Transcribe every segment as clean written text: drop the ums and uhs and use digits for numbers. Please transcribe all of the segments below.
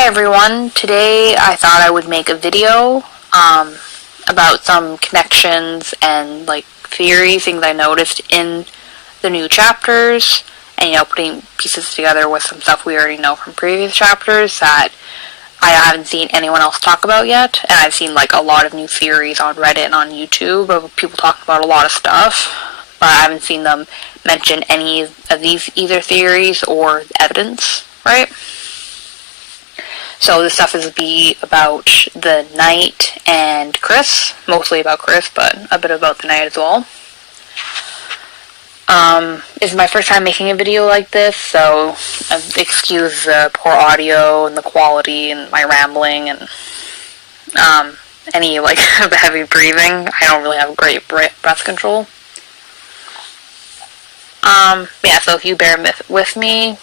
Hi everyone, today I thought I would make a video about some connections and theories, things I noticed in the new chapters, and putting pieces together with some stuff we already know from previous chapters that I haven't seen anyone else talk about yet, and I've seen a lot of new theories on Reddit and on YouTube of people talking about a lot of stuff, but I haven't seen them mention any of these either theories or evidence, right? So this stuff is be about the Knight and Kris, mostly about Kris, but a bit about the Knight as well. This is my first time making a video like this, so excuse the poor audio and the quality and my rambling and any heavy breathing. I don't really have great breath control. So if you bear with me,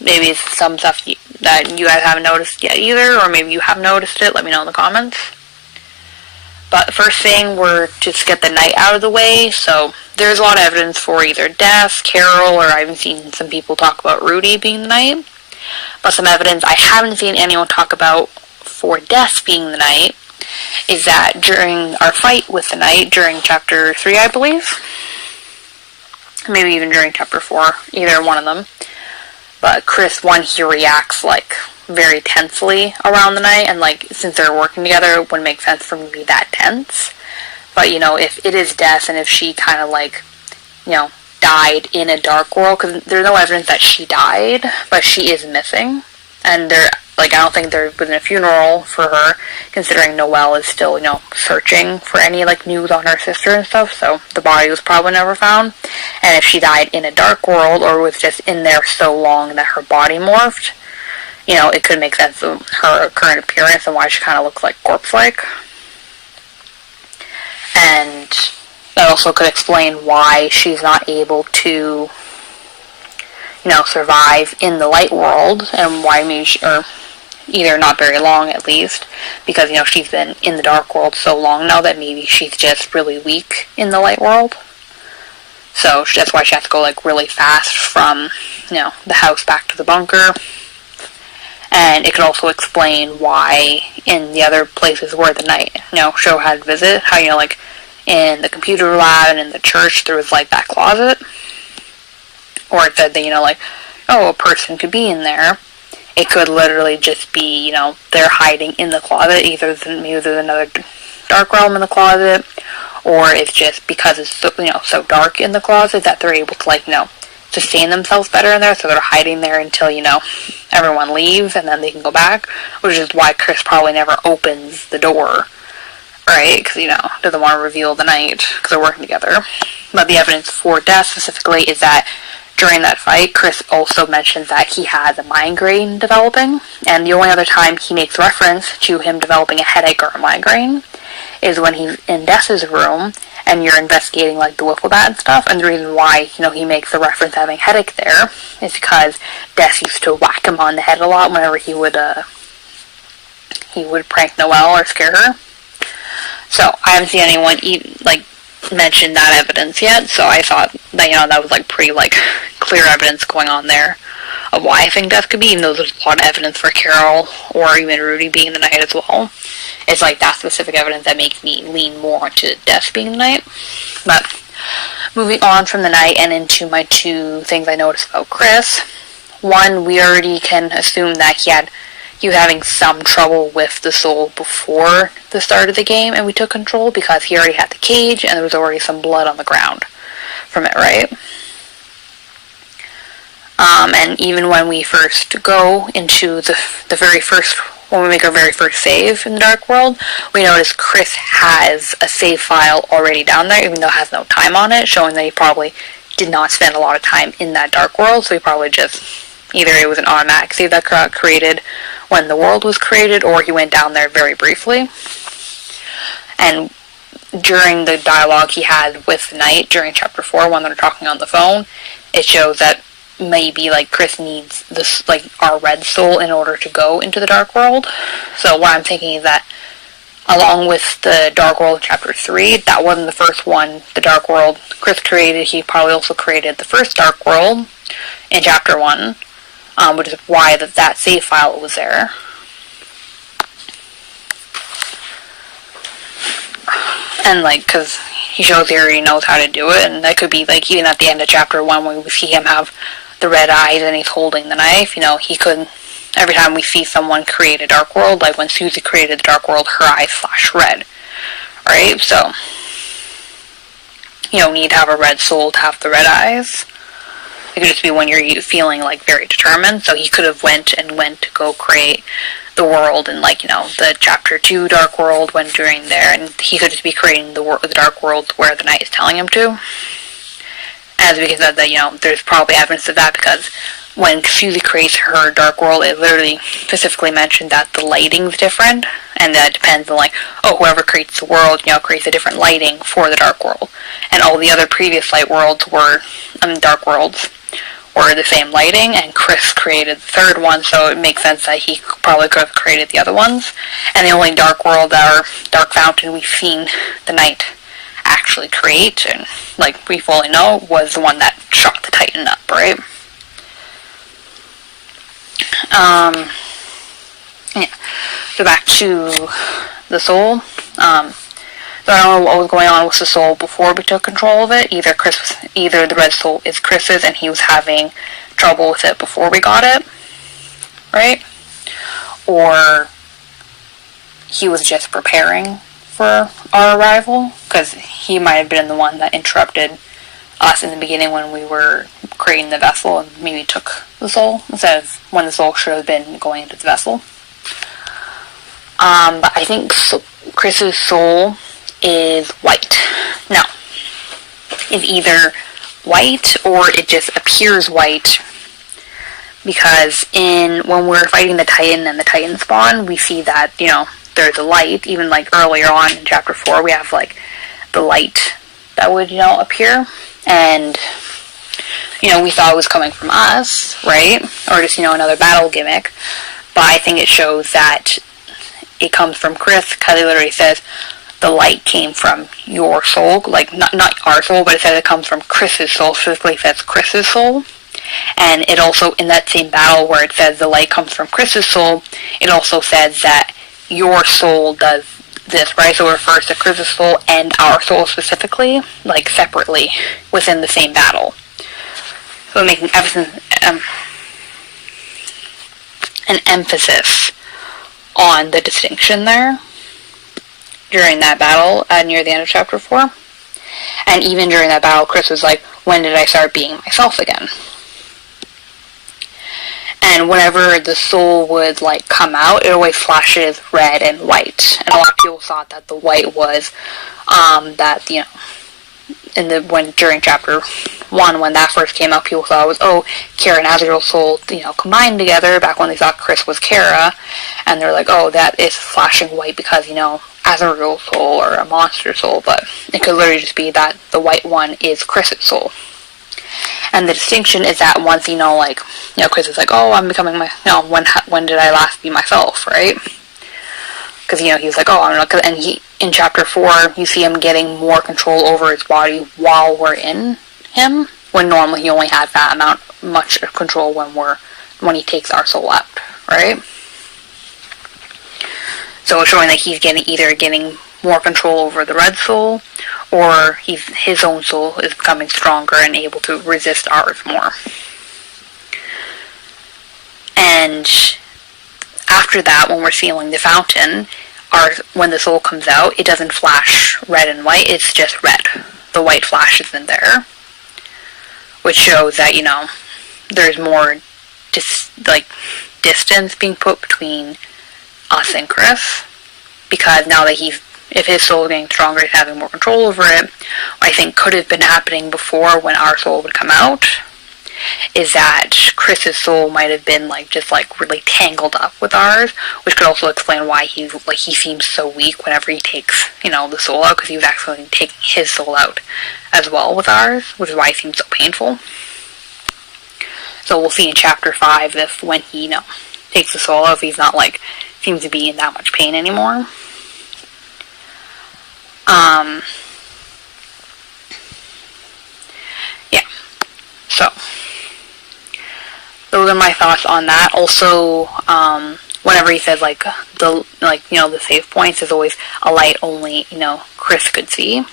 maybe it's some stuff that you guys haven't noticed yet either, or maybe you have noticed it, let me know in the comments. But the first thing, we're just get the Knight out of the way. So there's a lot of evidence for either Des, Carol, or I've even seen some people talk about Rudy being the Knight. But some evidence I haven't seen anyone talk about for Des being the Knight is that during our fight with the Knight, during chapter 3 I believe, maybe even during chapter 4, either one of them, but Kris, he reacts very tensely around the Knight, and since they're working together, it wouldn't make sense for him to be that tense. But if it is Des, and if she kind of died in a dark world, because there's no evidence that she died, but she is missing, and I don't think there was a funeral for her, considering Noelle is still, searching for any, news on her sister and stuff, so the body was probably never found. And if she died in a dark world, or was just in there so long that her body morphed, it could make sense of her current appearance and why she kind of looks corpse-like. And that also could explain why she's not able to, survive in the light world, and why maybe or either not very long at least, because, she's been in the dark world so long now that maybe she's just really weak in the light world. So that's why she has to go, really fast from, the house back to the bunker. And it could also explain why in the other places where the Knight, show had visit, how, in the computer lab and in the church there was, that closet. Or it said that, a person could be in there. It could literally just be, they're hiding in the closet. Either maybe there's another dark realm in the closet, or it's just because it's so, so dark in the closet that they're able to, sustain themselves better in there, so they're hiding there until, everyone leaves, and then they can go back, which is why Kris probably never opens the door, right? Because, doesn't want to reveal the Knight, because they're working together. But the evidence for Des specifically is that during that fight, Kris also mentions that he has a migraine developing, and the only other time he makes reference to him developing a headache or a migraine is when he's in Des's room, and you're investigating, the wiffle bat and stuff, and the reason why, he makes the reference to having a headache there is because Des used to whack him on the head a lot whenever he would prank Noelle or scare her. So, I haven't seen anyone mention that evidence yet, so I thought that, that was, pretty, clear evidence going on there of why I think Des could be, even though there's a lot of evidence for Carol or even Rudy being the Knight as well. It's that specific evidence that makes me lean more to Des being the Knight. But moving on from the Knight and into my two things I noticed about Kris. One, we already can assume that he was having some trouble with the soul before the start of the game and we took control, because he already had the cage and there was already some blood on the ground from it, right? And even when we first go into the very first, when we make our very first save in the Dark World, we notice Kris has a save file already down there, even though it has no time on it, showing that he probably did not spend a lot of time in that Dark World, so he probably just, either it was an automatic save that got created when the world was created, or he went down there very briefly. And during the dialogue he had with the Knight during chapter 4, when they're talking on the phone, it shows that maybe Kris needs this our red soul in order to go into the Dark World. So what I'm thinking is that along with the Dark World in chapter 3, that wasn't the first one, the Dark World Kris created. He probably also created the first Dark World in chapter 1. which is why that save file was there. And, like, because he shows here he knows how to do it, and that could be, like, even at the end of chapter 1 when we see him have the red eyes and he's holding the knife, you know, he could, every time we see someone create a dark world, like when Susie created the dark world, her eyes flash red, right? So, you don't need to have a red soul to have the red eyes. It could just be when you're feeling, like, very determined, so he could have went to go create the world in, like, you know, the chapter 2 dark world when during there, and he could just be creating the dark world where the knight is telling him to. As we can say that, you know, there's probably evidence of that because when Susie creates her dark world, it literally specifically mentioned that the lighting's different, and that depends on, like, oh, whoever creates the world, you know, creates a different lighting for the dark world. And all the other previous light worlds were, dark worlds, were the same lighting, and Kris created the third one, so it makes sense that he probably could have created the other ones. And the only dark world, or dark fountain we've seen the knight actually create, and, like, we fully know, was the one that shot the Titan up, right? Yeah. So back to the soul. So I don't know what was going on with the soul before we took control of it. Either the red soul is Kris's and he was having trouble with it before we got it, right? Or he was just preparing for our arrival, because he might have been the one that interrupted us in the beginning when we were creating the vessel and maybe took the soul instead of when the soul should have been going into the vessel. But I think Kris's soul is white. Now, it's either white or it just appears white, because when we're fighting the Titan and the Titan spawn, we see that, you know, there's a light. Even, like, earlier on in chapter 4, we have, like, the light that would, you know, appear, and, you know, we thought it was coming from us, right? Or just, you know, another battle gimmick. But I think it shows that it comes from Kris, because it literally says the light came from your soul, like, not our soul, but it says it comes from Kris's soul, specifically it says Kris's soul. And it also, in that same battle where it says the light comes from Kris's soul, it also says that your soul does this, right? So it refers to Kris's soul and our soul specifically, like, separately, within the same battle. So making everything, an emphasis on the distinction there during that battle near the end of chapter 4. And even during that battle, Kris was like, when did I start being myself again? And whenever the soul would, like, come out, it always flashes red and white. And a lot of people thought that the white was, that, you know, during chapter 1, when that first came out, people thought it was, oh, Kara and Azrael's soul, you know, combined together, back when they thought Kris was Kara. And they're like, oh, that is flashing white because, you know, Azrael's soul or a monster soul. But it could literally just be that the white one is Kris's soul. And the distinction is that once, you know, like, you know, Kris is like, oh, I'm becoming my, you know, when did I last be myself, right? Because, you know, he's like, oh, I'm not, and in chapter 4, you see him getting more control over his body while we're in him, when normally he only has that much control when he takes our soul out, right? So it's showing that he's either getting more control over the red soul, or his own soul is becoming stronger and able to resist ours more. And after that, when we're sealing the fountain, when the soul comes out, it doesn't flash red and white, it's just red. The white flashes in there, which shows that, you know, there's more distance being put between us and Kris, because now that if his soul is getting stronger, he's having more control over it. What I think could have been happening before when our soul would come out is that Kris's soul might have been just really tangled up with ours, which could also explain why he seems so weak whenever he takes, you know, the soul out, because he was actually taking his soul out as well with ours, which is why he seems so painful. So we'll see in chapter 5 if when he, you know, takes the soul out, if he's not seems to be in that much pain anymore. Yeah. So those are my thoughts on that. Also, whenever he says like the the save points is always a light only Kris could see.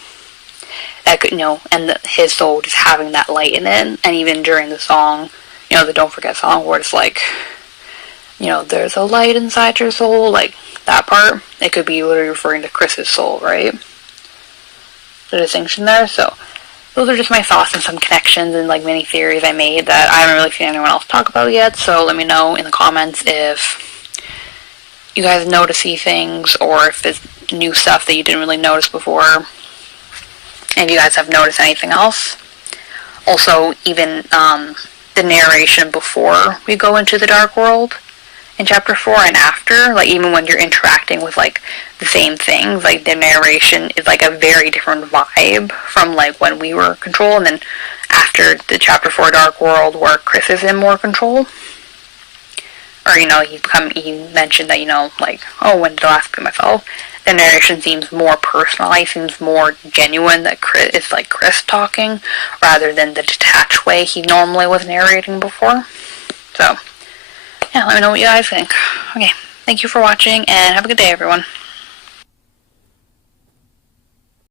That could and his soul just having that light in it, and even during the song, the Don't Forget song, where it's like, there's a light inside your soul, like that part, it could be literally referring to Kris's soul, right? The distinction there. So those are just my thoughts and some connections and like mini theories I made that I haven't really seen anyone else talk about yet. So let me know in the comments if you guys know to see things, or if there's new stuff that you didn't really notice before. If you guys have noticed anything else. Also, even the narration before we go into the Dark World in Chapter 4 and after, like even when you're interacting with like the same things, like the narration is like a very different vibe from like when we were in control, and then after the Chapter 4 Dark World where Kris is in more control. Or, he mentioned that, like, oh, when did I last be myself? The narration seems more personalized, seems more genuine, that it's like Kris talking, rather than the detached way he normally was narrating before. So, yeah, let me know what you guys think. Okay, thank you for watching, and have a good day, everyone.